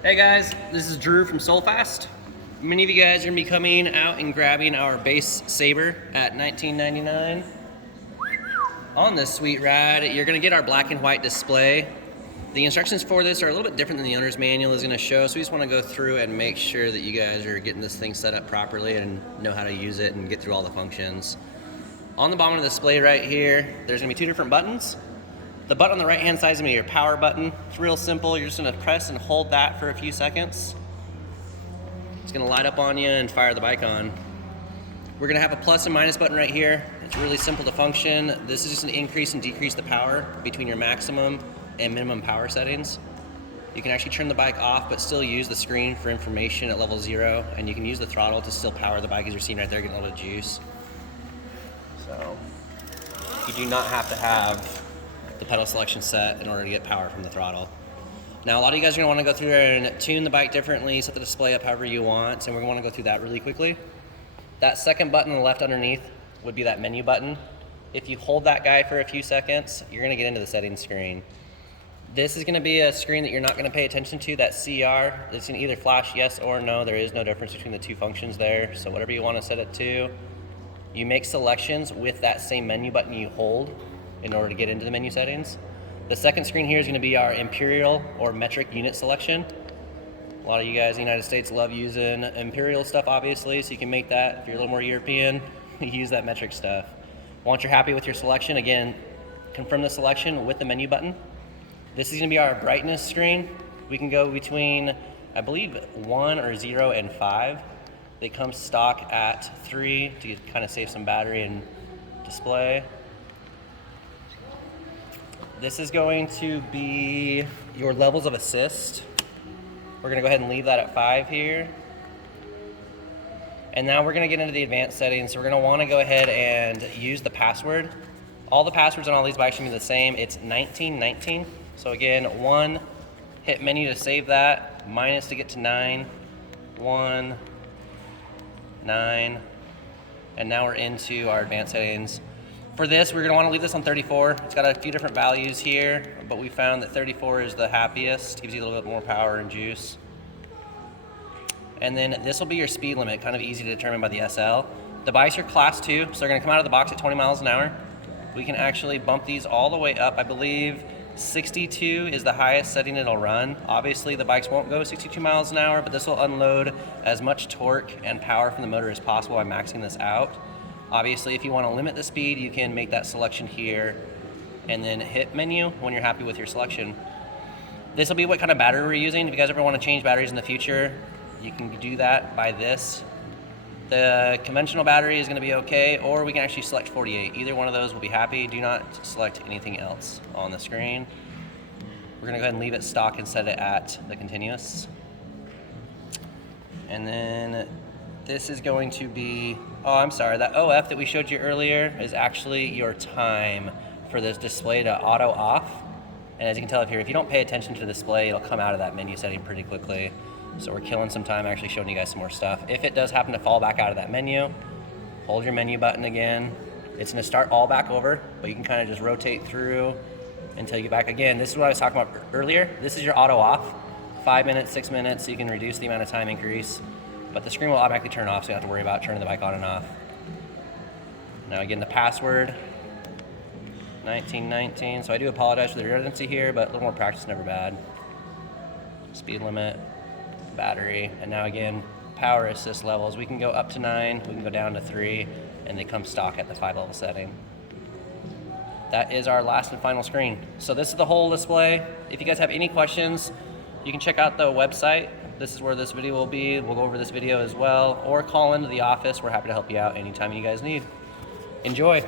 Hey guys, this is Drew from Soulfast. Many of you guys are gonna be coming out and grabbing our base Saber at $19.99. On this sweet ride, you're gonna get our black and white display. The instructions for this are a little bit different than the owner's manual is gonna show, so we just wanna go through and make sure that you guys are getting this thing set up properly and know how to use it and get through all the functions. On the bottom of the display right here, there's gonna be two different buttons. The button on the right hand side is gonna be your power button. It's real simple. You're just gonna press and hold that for a few seconds. It's gonna light up on you and fire the bike on. We're gonna have a plus and minus button right here. It's really simple to function. This is just gonna increase and decrease the power between your maximum and minimum power settings. You can actually turn the bike off but still use the screen for information at level 0, and you can use the throttle to still power the bike, as you're seeing right there, getting a little bit of juice. So you do not have to have the pedal selection set in order to get power from the throttle. Now, a lot of you guys are gonna wanna go through and tune the bike differently, set the display up however you want, and we're gonna wanna go through that really quickly. That second button on the left underneath would be that menu button. If you hold that guy for a few seconds, you're gonna get into the settings screen. This is gonna be a screen that you're not gonna pay attention to, that CR. It's gonna either flash yes or no. There is no difference between the two functions there, so whatever you wanna set it to. You make selections with that same menu button you hold in order to get into the menu settings. The second screen here is going to be our Imperial or metric unit selection. A lot of you guys in the United States love using Imperial stuff, obviously, so you can make that. If you're a little more European, use that metric stuff. Once you're happy with your selection, again, confirm the selection with the menu button. This is going to be our brightness screen. We can go between, I believe, 1 or 0 and 5. They come stock at 3 to kind of save some battery and display. This is going to be your levels of assist. We're gonna go ahead and leave that at 5 here. And now we're gonna get into the advanced settings. So we're gonna wanna go ahead and use the password. All the passwords on all these bikes should be the same. It's 1919. So again, 1, hit menu to save that, minus to get to 9, 1, 9, and now we're into our advanced settings. For this, we're gonna wanna leave this on 34. It's got a few different values here, but we found that 34 is the happiest. Gives you a little bit more power and juice. And then this will be your speed limit, kind of easy to determine by the SL. The bikes are class 2, so they're gonna come out of the box at 20 miles an hour. We can actually bump these all the way up. I believe 62 is the highest setting it'll run. Obviously, the bikes won't go 62 miles an hour, but this will unload as much torque and power from the motor as possible by maxing this out. Obviously, if you want to limit the speed, you can make that selection here and then hit menu when you're happy with your selection. This will be what kind of battery we're using. If you guys ever want to change batteries in the future, you can do that by this. The conventional battery is going to be okay, or we can actually select 48. Either one of those will be happy. Do not select anything else on the screen. We're going to go ahead and leave it stock and set it at the continuous. And then this is going to be, oh, I'm sorry, that OF that we showed you earlier is actually your time for this display to auto off. And as you can tell if you don't pay attention to the display, it'll come out of that menu setting pretty quickly. So we're killing some time actually showing you guys some more stuff. If it does happen to fall back out of that menu, hold your menu button again. It's gonna start all back over, but you can kind of just rotate through until you get back. Again, this is what I was talking about earlier. This is your auto off, 5 minutes, 6 minutes, so you can reduce the amount of time increase. But the screen will automatically turn off, so you don't have to worry about turning the bike on and off. Now again, the password, 1919. So I do apologize for the redundancy here, but a little more practice is never bad. Speed limit, battery, and now again, power assist levels. We can go up to 9, we can go down to 3, and they come stock at the 5 level setting. That is our last and final screen. So this is the whole display. If you guys have any questions, you can check out the website. This is where this video will be. We'll go over this video as well, or call into the office. We're happy to help you out anytime you guys need. Enjoy.